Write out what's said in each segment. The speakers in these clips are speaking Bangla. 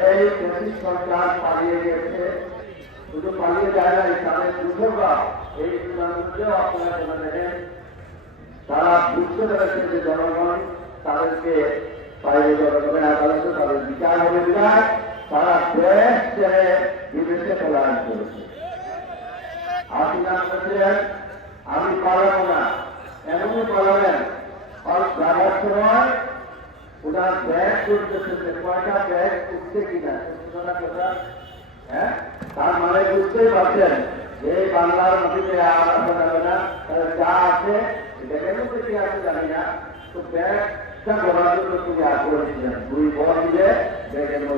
এই মোদী সরকার পালিয়ে গেছে। শুধু পালিয়ে যায় নাই, তাদের দুর্ঘটনা এই বিমানগুলিও আপনারা জেনে নেবেন তারা বুঝতে পেরেছে যে জনগণ তাদেরকে বাইরে জনগণের আদালতে তাদের বিচার হবে না তারা দেশ ছেড়ে বিদেশে পলায়ন করেছে। আসিনা বলেছিলেন, আমি পালাবো না। এমনই পালাবেন। আর যাওয়ার সময় ওনার ব্যাগ করতে হ্যাঁ? তার মানে বুঝতেই তো ব্যাগটা তিনি আগ্রহ ছিলেন দুই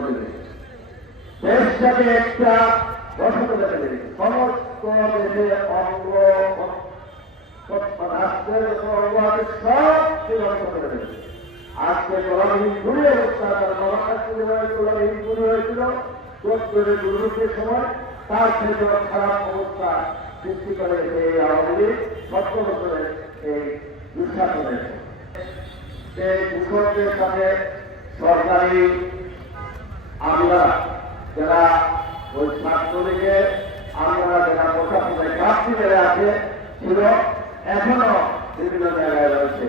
দিলেন। দেশটাকে একটা দিলেন সমস্ত দেশে অঙ্গ রাষ্ট্রের অঙ্গ আছে সব ধ্বংস করে দিলেন আজকে তোলাবিহীন ঘুরে অবস্থা তার হয়েছিল দুর্নীতির সময় তার থেকে খারাপ অবস্থা সৃষ্টি করে এই আওয়ামী লীগ এই সেই সাথে সরকারি আমরা যারা ওই ছাত্রলীগের আমরা যারা প্রশাসনের ঘাটতি আছে ছিল এখনও বিভিন্ন জায়গায় রয়েছে।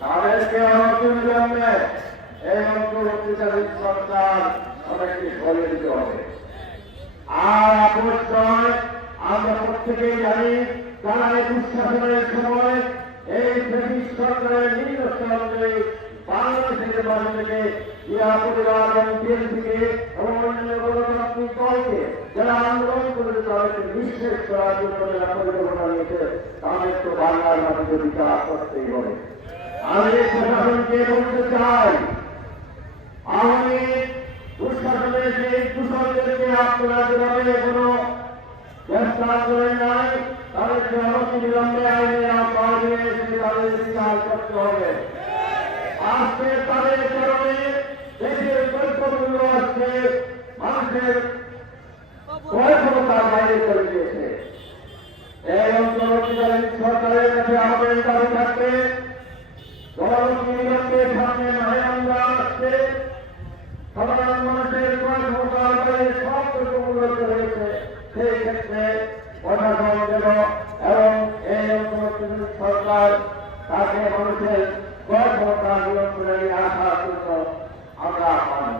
তাদেরকে অনতিবিলম্বে এই অন্তর্বর্তীকালীন সরকার অনেকটি সরিয়ে দিতে হবে। আর আপোষ নয় আমরা প্রত্যেকেই জানি তারা এই দুঃশাসনের সময় এই ব্রিটিশ সরকারের নির্দেশ অনুযায়ী বাংলাদেশের বাড়ি থেকে ইয়া পরিবার এবং বিএনপিকে এবং অন্যান্য গণতান্ত্রিক দলকে যারা আন্দোলন করেছে, তাদেরকে নিঃশেষ করার জন্য যারা পরিকল্পনা নিয়েছে, তাদের তো বাংলার মাটিতে বিচার করতেই হবে। আমি প্রশাসনকে বলতে চাই আমি দুঃশাসনের সেই দূষণদেরকে আপনারা যেভাবে কোনো চেষ্টা করে নাই তাদেরকে অনতি বিলম্বে আইনে আওতায় এসে তাদের বিচার করতে হবে। আজকে তাদের কারণে দেশের বৈষম্য আজকে মানুষের কয়েকতার বাইরে করে দিয়েছে এই অন্তর্বর্তীকালীন সরকারের কাছে আমাদের দাবি থাকবে গণতন্ত্রের সামনে নয় আমরা আসছে সাধারণ মানুষের কয়েকতার বাইরে সব বৈষম্য রয়েছে সেই ক্ষেত্রে প্রশাসন যেন এবং এই সরকার তাকে মানুষের কয়েকতা নিয়ন্ত্রণে নিয়ে আসার জন্য আমরা আহ্বান